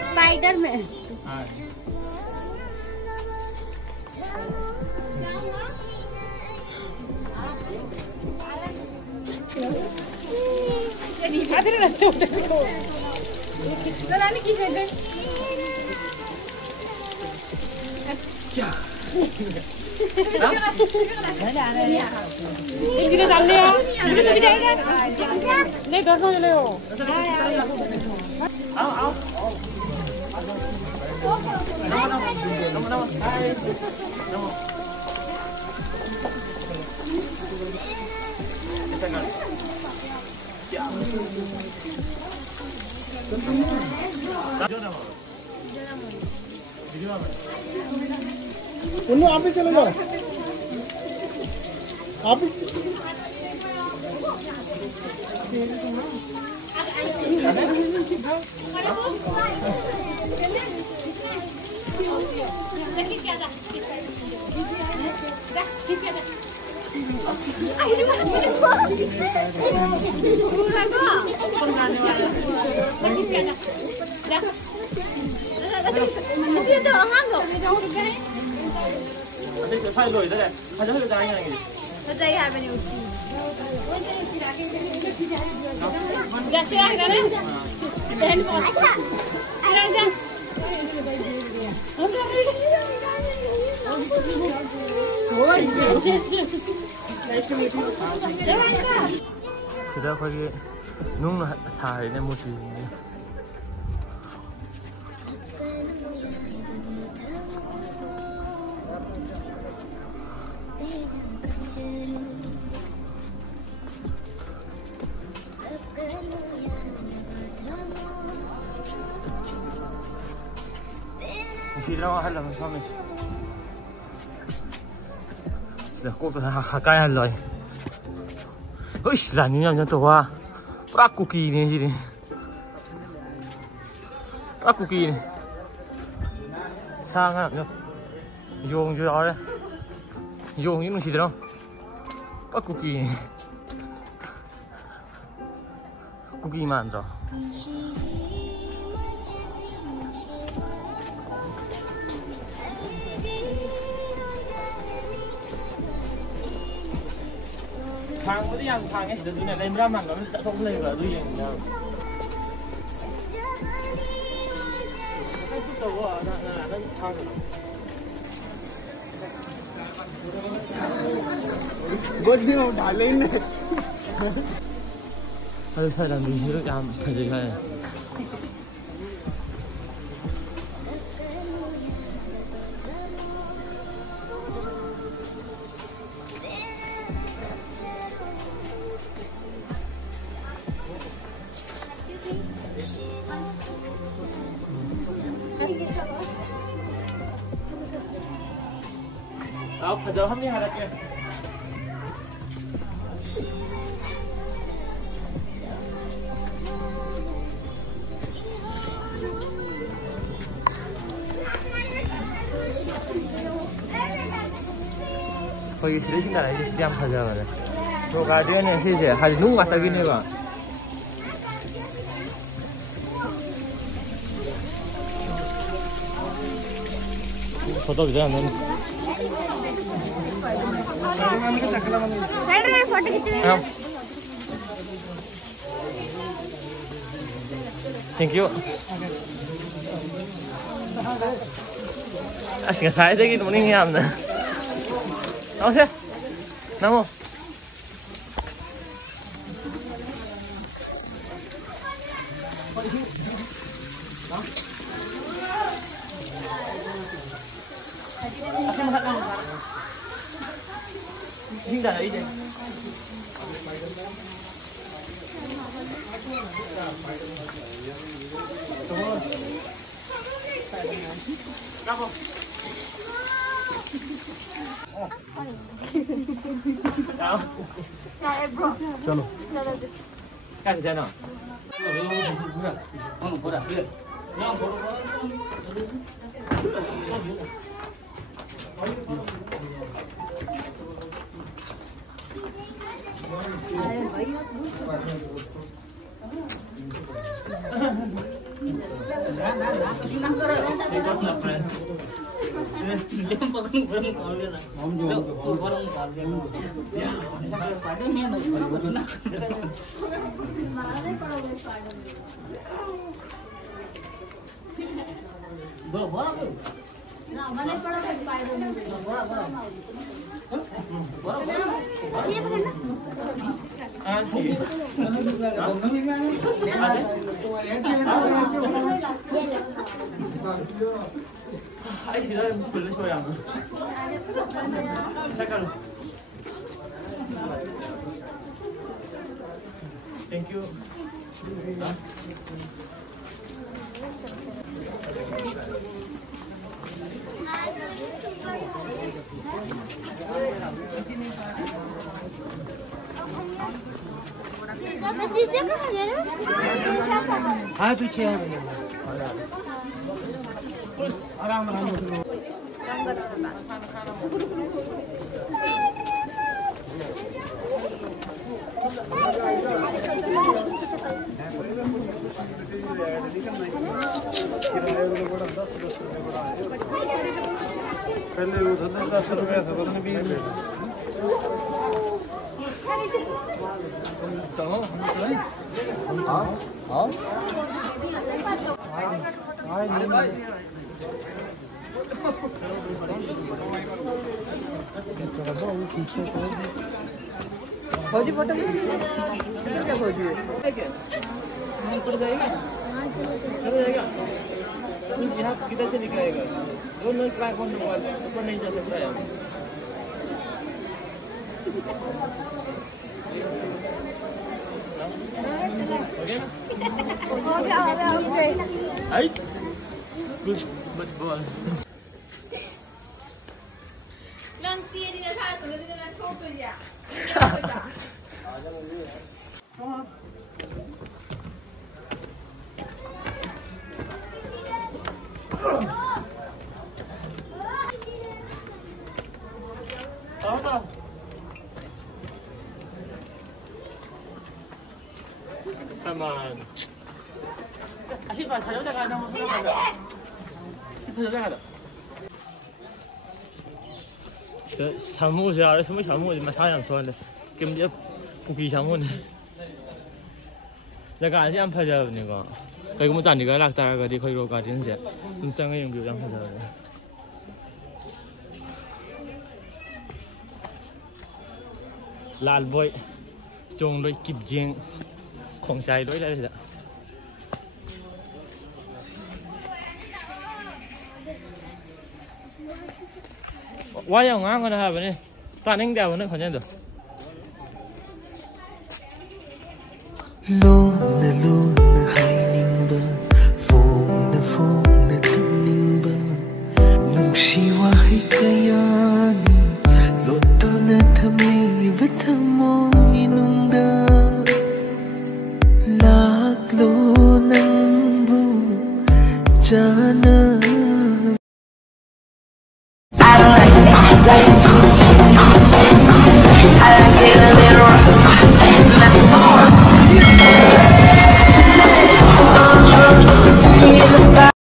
Spider में 이게 달래요. 이게 또 이제 네, 더 넣어요. 아우. 너무. उन्हें आप भी चले जाओ आप भी phải lùi tới đây, phải cho hơi dài như này. nó dây hai bên 야, 시작 가네. 된 거. 그다 거기 농 사이네 무지. 시라고 하려면 처음에 꼭 가까이 할러. 으이씨, 라니냐 또 와. 뿌락쿠키네 지리. 뿌락쿠키네. 상하 dùng chưa đó đấy. Dùng những gì đâu. 뿌락쿠키. 쿠키만 앉아. thang có đi hàng thang ấy, từ này lên ra mặt nó sẽ không lên vào đuôi nào. Cái tàu là nó thang. बड़ी में डाले ने अरे साला मुझे काम फंसेगा है आप खजाव हम नहीं हारा क्या 거기 지르신다 이제 시장 가져가래. 또 가디언에 시제 하지 눈 갖다 기네 봐. फोटो भेजा हमने फोटो खींच thank you asik saya lagi temenin ya amna namo sih namo asik makan ini dah ini Bravo. चलो क्या किया ना बोला Thank you. हाँ पीछे है आराम आराम पहले वो 10 रुपये था तो 20 रुपये फौजी फोटो क्या फौजी है ऊपर जाएगा यहाँ किधर से निकलेगा दोनों ट्रैक ऊपर नहीं जा सकता है Come on. Asyik pak, saya udah kadang. Kita udah ada.项目是啥？什么项目？没啥样说的，根本就不给项目的。那个俺安排着那个，那个我们咱这个那大个的可以说搞真些，我们整个用不安排着的。Lal boy, trông đôi kịp riêng, không sai đôi đây rồi. Quá nhiều ngang con này vậy, toàn anh đèo nữa không nhận được. Luna hai ninh bờ, phone na thâm ninh bờ, nung si wa hai kaya ni, loto na thâm li với thâm môi nung da, lạc lo nang bu, cha na